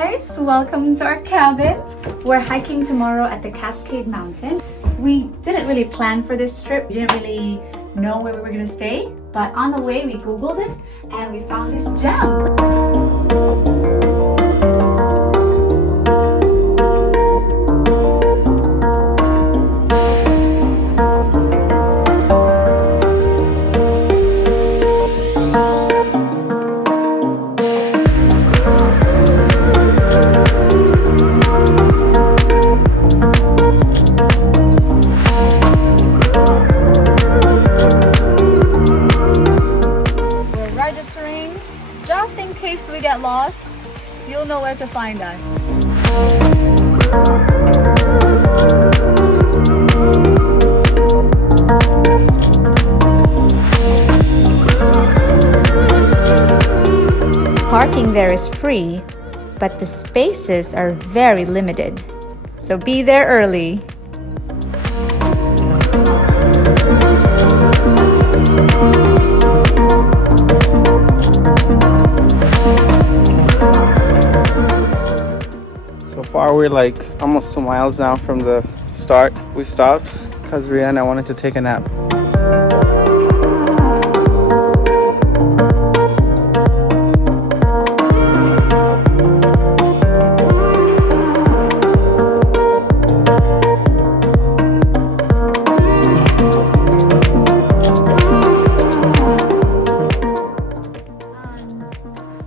guys, welcome to our cabin. We're hiking tomorrow at the Cascade Mountain. We didn't really plan for this trip. We didn't really know where we were gonna stay, but on the way we googled it and we found this gem. Just in case we get lost, you'll know where to find us. Parking there is free, but the spaces are very limited, so be there early. So far we're like almost 2 miles now from the start. We stopped because Rihanna wanted to take a nap.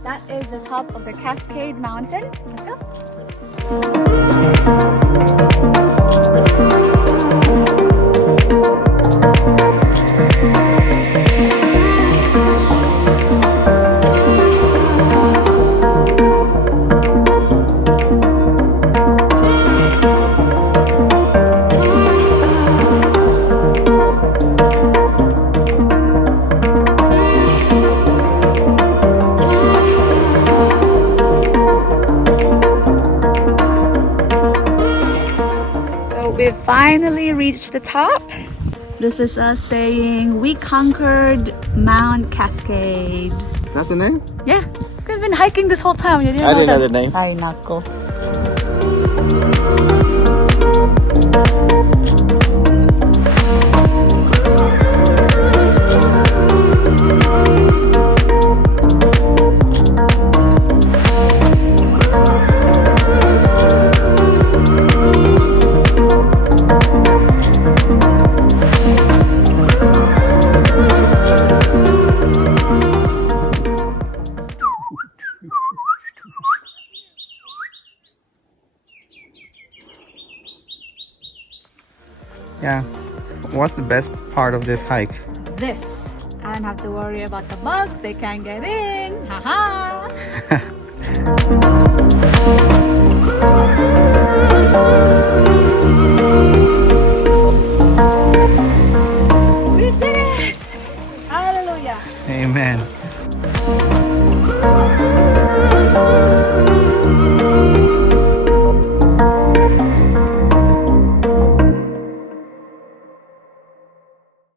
That is the top of the Cascade Mountain. Let's go. We've finally reached the top. This is us saying we conquered Mt Cascade. That's the name? Yeah, we've been hiking this whole time. You didn't I didn't know the name. Ay, nako. Yeah. What's the best part of this hike? This. I don't have to worry about the bugs. They can't get in. Haha. We did it! Hallelujah. Amen.